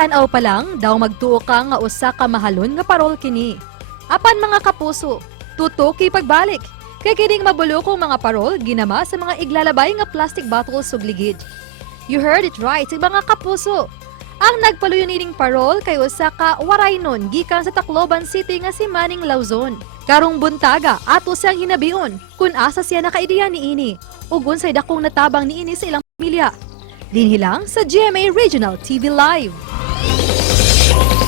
tan-aw pa lang, daw magtuo ka nga usa ka mahalon nga parol kini. Apan mga kapuso, tutok kay pagbalik. Kay kining mabulokong mga parol ginama sa mga iglalabay nga plastic bottles ug ligid. You heard it right, mga kapuso. Ang nagpaluyon ining parol kay usa ka waraynon gikan sa Tacloban City nga si Manning Lauzon. Karong buntaga ato siyang hinabion kun asa siya nakaidiya niini ug unsay dakong natabang niini sa ilang pamilya. Dinhi lang sa GMA Regional TV Live.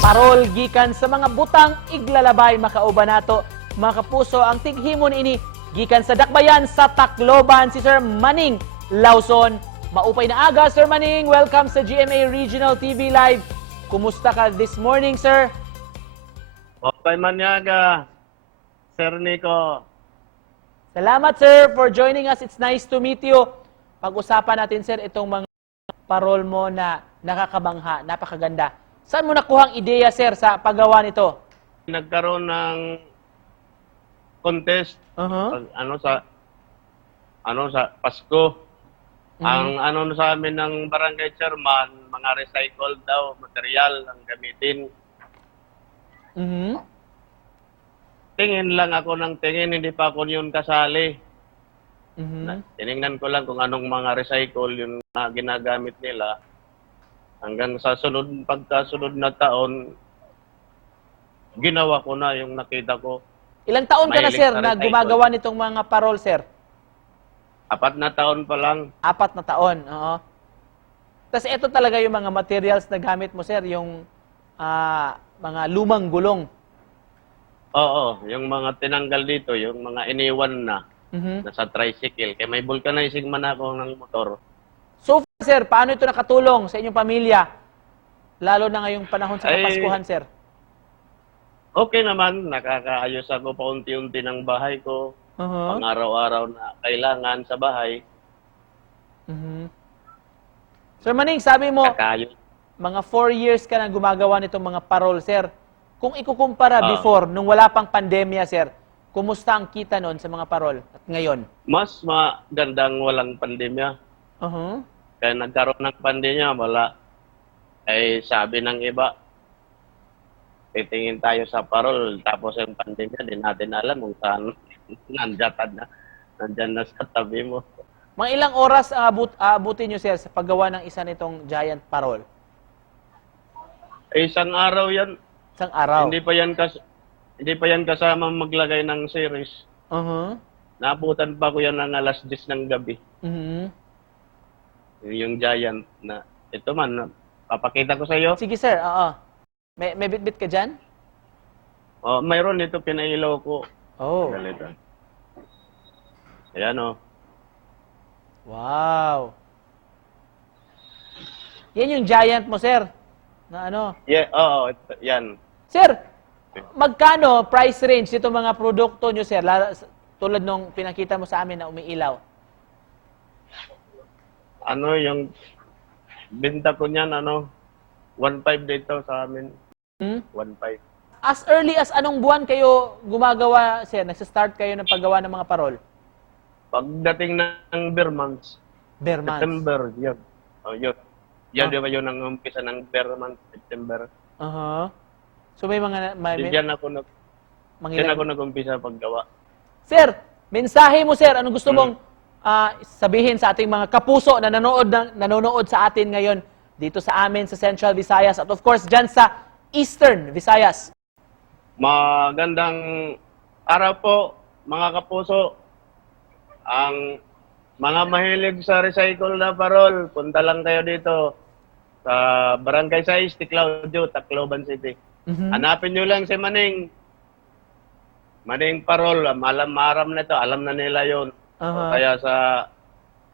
Parol gikan sa mga butang iglalabay makauban nato. Mga kapuso, ang tighimon ini gikan sa dakbayan sa Tacloban si Sir Manning Lauzon. Maupay na aga, Sir Manning. Welcome sa GMA Regional TV Live. Kumusta ka this morning, sir? Okay, Manyaga. Sir Nico. Salamat, sir, for joining us. It's nice to meet you. Pag-usapan natin, sir, itong mga parol mo na nakakabangha, napakaganda. Saan mo nakuhang ideya, sir, sa paggawa nito? Nagkaroon ng contest sa Pasko. Ang sa amin ng barangay chairman, mga recycled daw material ang gamitin. Tingin lang ako ng tingin, hindi pa ako yun kasali. Tinignan ko lang kung anong mga recycle yung ginagamit nila. Hanggang sa pagkasunod na taon, ginawa ko na yung nakita ko. Ilang taon ka na, Mahilig sir, sa na recycle. gumagawa nitong mga parol, sir? 4 na taon pa lang. 4 na taon, oo. Tapos ito talaga yung mga materials na gamit mo, sir, yung mga lumang gulong. Oo, yung mga tinanggal dito, yung mga iniwan na nasa tricycle. Kaya may vulcanizing man ako ng motor. So far, sir, paano ito nakatulong sa inyong pamilya? Lalo na ngayong panahon sa Kapaskuhan, sir. Okay naman, nakakaayos ako paunti-unti ng bahay ko. Pang araw-araw na kailangan sa bahay. Sir Manning, sabi mo, Nakakaayos. mga 4 years ka na gumagawa nitong mga parol, sir. Kung ikukumpara before, nung wala pang pandemya, sir, kumusta ang kita noon sa mga parol at ngayon? Mas magandang walang pandemya. Kaya nagkaroon ng pandemya, wala. Ay sabi ng iba, titingin tayo sa parol, tapos yung pandemya, di natin alam kung saan nandyan na sa tabi mo. Mga ilang oras aabutin nyo, sir, sa paggawa ng isa nitong giant parol? Isang araw yan. Isang araw? Hindi pa yan kasama maglagay ng series. Naabutan pa ko yan ng alas 10 ng gabi. Yung giant na, ito man, papakita ko sa iyo. Sige, sir, oo. May bit-bit ka dyan? Oh, mayroon ito, pinailaw ko. Oh. Ganito. Ayan o. Wow. Yan yung giant mo, sir. Na ano? Yeah, oo, yan. Sir, magkano price range itong mga produkto nyo, sir? Tulad nung pinakita mo sa amin na umiilaw. Ano yung binta ko niyan, 1.5 dito sa amin. 1.5. As early as anong buwan kayo gumagawa, sir? Nagsa-start kayo ng paggawa ng mga parol? Pagdating ng bear months, Bear months. September, yun. Oh, yun. Yan, di ba yun ang umpisa ng bear month, September. So may mga... Diyan ako nag-umpisa paggawa. Sir, mensahe mo, sir. Anong gusto mong sabihin sa ating mga kapuso na nanonood sa atin ngayon dito sa amin sa Central Visayas at of course dyan sa Eastern Visayas? Magandang araw po, mga kapuso. Ang mga mahilig sa recycle na parol, punta lang kayo dito sa Barangay 6, Ticlaudio, Tacloban City. Hanapin nyo lang si Manning. Manning Parol, maram na ito, alam na nila yun. Kaya sa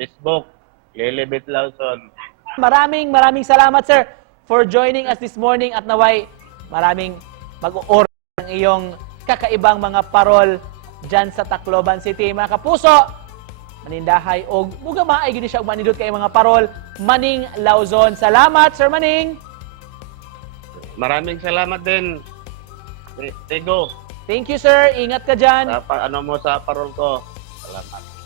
Facebook, Lilibet Lauzon. Maraming salamat, sir, for joining us this morning at naway maraming mag-oras ng iyong kakaibang mga parol dyan sa Tacloban City. Mga kapuso, manindahay og muga maay gid siya og manindot kay mga parol. Manning Lauzon. Salamat, Sir Manning. Maraming salamat din, Tego. Thank you, sir. Ingat ka dyan. Sa mo sa parol ko. Salamat.